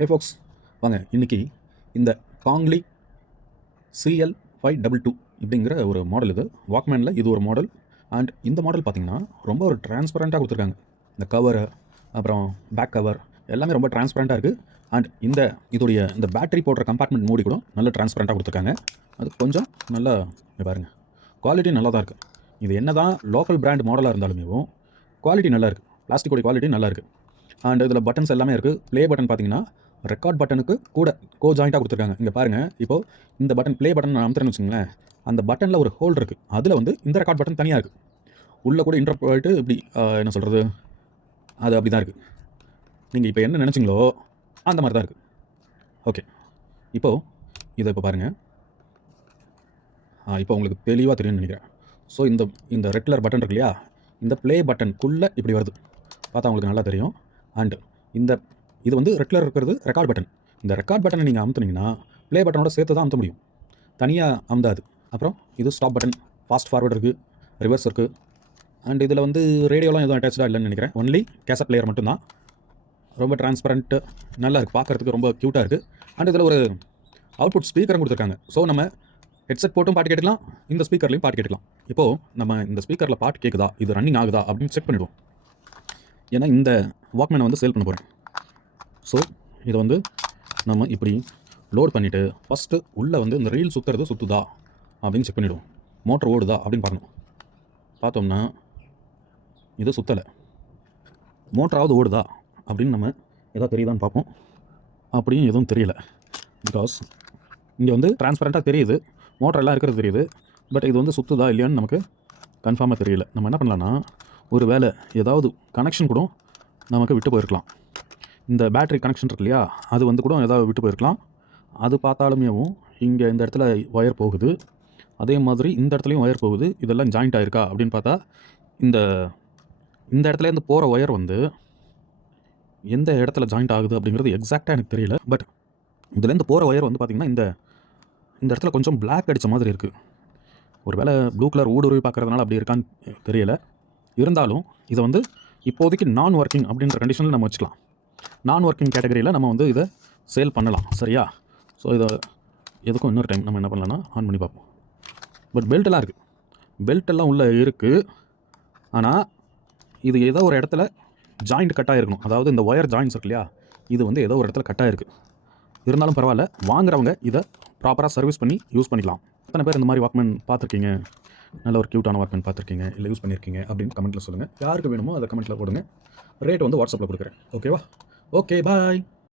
ஹே Fox, வாங்க இன்றைக்கி இந்த காங்லி CL522 இப்படிங்கிற ஒரு மாடல். இது வாக்மேனில் இது ஒரு மாடல். அண்ட் இந்த மாடல் பார்த்திங்கன்னா ரொம்ப ஒரு டிரான்ஸ்பரண்ட்டாக கொடுத்துருக்காங்க. இந்த கவரு, அப்புறம் பேக் கவர் எல்லாமே ரொம்ப டிரான்ஸ்பரண்ட்டாக இருக்குது. அண்ட் இதோடைய இந்த பேட்டரி போடுற கம்பார்ட்மெண்ட் மூடி கூட நல்ல டிரான்ஸ்பரண்ட்டாக கொடுத்துருக்காங்க. அது கொஞ்சம் நல்லா பாருங்கள், குவாலிட்டி நல்லா தான் இருக்குது. இது என்ன தான் லோக்கல் பிராண்ட் மாடலாக இருந்தாலுமே குவாலிட்டி நல்லா இருக்குது. பிளாஸ்டிக்கோடைய குவாலிட்டி நல்லா இருக்குது. அண்ட் இதில் பட்டன்ஸ் எல்லாமே இருக்குது. ப்ளே பட்டன் பார்த்தீங்கன்னா ரெக்கார்ட் பட்டனுக்கு கூட ஜாயிண்ட்டாக கொடுத்துருக்காங்க. இங்கே பாருங்கள், இப்போது இந்த பட்டன் ப்ளே பட்டன் நான் அமுத்துறேன்னு வச்சுங்களேன், அந்த பட்டனில் ஒரு ஹோல் இருக்குது. அதில் வந்து இந்த ரெக்கார்ட் பட்டன் தனியாக இருக்குது. உள்ளே கூட இன்டர் போயிட்டு இப்படி என்ன சொல்கிறது, அது அப்படி தான் இருக்குது. நீங்கள் இப்போ என்ன நினச்சிங்களோ அந்த மாதிரி தான் இருக்குது. ஓகே, இப்போது இதை இப்போ பாருங்கள். இப்போ உங்களுக்கு தெளிவாக தெரியும்னு நினைக்கிறேன். ஸோ இந்த ரெட் கலர் பட்டன் இருக்கு இல்லையா, இந்த ப்ளே பட்டனுக்குள்ளே இப்படி வருது. பார்த்தா உங்களுக்கு நல்லா தெரியும். அண்டு இது வந்து ரெட் கலர் இருக்கிறது ரெக்கார்ட் பட்டன். இந்த ரெக்கார்ட் பட்டனை நீங்கள் அமுத்துனீங்கன்னா ப்ளே பட்டனோட சேர்த்து தான் அமுத்த முடியும், தனியாக அமுதாது. அப்புறம் இது ஸ்டாப் பட்டன், ஃபாஸ்ட் ஃபார்வர்டு இருக்குது, ரிவர்ஸ் இருக்குது. அண்ட் இதில் வந்து ரேடியோலாம் எதுவும் அட்டாச்சாக இல்லைன்னு நினைக்கிறேன். ஒன்லி கேசட் பிளேயர் மட்டும்தான். ரொம்ப டிரான்ஸ்பரண்ட்டு, நல்லா இருக்குது, பார்க்குறதுக்கு ரொம்ப க்யூட்டாக இருக்குது. அண்ட் இதில் ஒரு அவுட்புட் ஸ்பீக்கரும் கொடுத்துருக்காங்க. ஸோ நம்ம ஹெட்செட் போட்டும் பாட்டு கேட்டுக்கலாம், இந்த ஸ்பீக்கர்லையும் பாட்டு கேட்டுக்கலாம். இப்போது நம்ம இந்த ஸ்பீக்கரில் பாட்டு கேட்குதா, இது ரன்னிங் ஆகுதா அப்படின்னு செக் பண்ணிவிடுவோம். ஏன்னா இந்த வாக்மேனை வந்து சேல் பண்ண போகிறேன். ஸோ இதை வந்து நம்ம இப்படி லோட் பண்ணிவிட்டு ஃபஸ்ட்டு உள்ளே வந்து இந்த ரீல் சுற்றுதா அப்படின்னு செக் பண்ணிவிடுவோம். மோட்டர் ஓடுதா அப்படின்னு பார்க்கணும். பார்த்தோம்னா இது சுற்றலை, மோட்டராவது ஓடுதா அப்படின்னு நம்ம எதாவது தெரியுதான்னு பார்ப்போம். அப்படியும் எதுவும் தெரியலை. பிகாஸ் இங்கே வந்து டிரான்ஸ்பரண்ட்டாக தெரியுது, மோட்டர் எல்லாம் இருக்கிறது தெரியுது. பட் இது வந்து சுற்றுதா இல்லையான்னு நமக்கு கன்ஃபார்மாக தெரியல. நம்ம என்ன பண்ணலான்னா, ஒரு வேளை ஏதாவது கனெக்ஷன் கூட நமக்கு விட்டு போயிருக்கலாம். இந்த பேட்ரி கனெக்ஷன் இருக்கு இல்லையா, அது வந்து கூட ஏதாவது விட்டு போயிருக்கலாம். அது பார்த்தாலுமே இங்கே இந்த இடத்துல ஒயர் போகுது, அதே மாதிரி இந்த இடத்துலையும் ஒயர் போகுது. இதெல்லாம் ஜாயிண்ட் ஆகிருக்கா அப்படின்னு பார்த்தா இந்த இடத்துலேருந்து போகிற ஒயர் வந்து எந்த இடத்துல ஜாயிண்ட் ஆகுது அப்படிங்கிறது எக்ஸாக்டாக எனக்கு தெரியல. பட் இதுலேருந்து போகிற ஒயர் வந்து பார்த்திங்கன்னா இந்த இடத்துல கொஞ்சம் பிளாக் அடித்த மாதிரி இருக்குது. ஒரு வேளை ப்ளூ கலர் ஊடுருவி பார்க்குறதுனால அப்படி இருக்கான்னு தெரியல. இருந்தாலும் இதை வந்து இப்போதைக்கு நான் ஒர்க்கிங் அப்படின்ற கண்டிஷனில் நம்ம வச்சுக்கலாம். நான் ஒர்க்கிங் கேட்டகரியில் நம்ம வந்து இதை சேல் பண்ணலாம், சரியா? ஸோ இதை எதுக்கும் இன்னொரு டைம் நம்ம என்ன பண்ணலாம்னா ஆன் பண்ணி பார்ப்போம். பட் பெல்ட்டெல்லாம் இருக்குது, பெல்ட்டெல்லாம் உள்ளே இருக்குது. ஆனால் இது ஏதோ ஒரு இடத்துல ஜாயிண்ட் கட்டாக இருக்கணும். அதாவது இந்த ஒயர் ஜாயின்ஸ் இருக்கு இல்லையா, இது வந்து ஏதோ ஒரு இடத்துல கட்டாக இருக்குது. இருந்தாலும் பரவாயில்ல, வாங்குறவங்க இதை ப்ராப்பராக சர்வீஸ் பண்ணி யூஸ் பண்ணிக்கலாம். எத்தனை பேர் இந்த மாதிரி வாக்மேன் பார்த்துருக்கீங்க, நல்ல ஒரு க்யூட்டான வாக்மேன் பார்த்துருக்கீங்க, இல்லை யூஸ் பண்ணியிருக்கீங்க அப்படின்னு கமெண்ட்டில் சொல்லுங்கள். யாருக்கு வேணுமோ அதை கமெண்ட்டில் போடுங்க. ரேட் வந்து வாட்ஸ்அப்பில் கொடுக்குறேன். ஓகேவா? ஓகே, பாய்.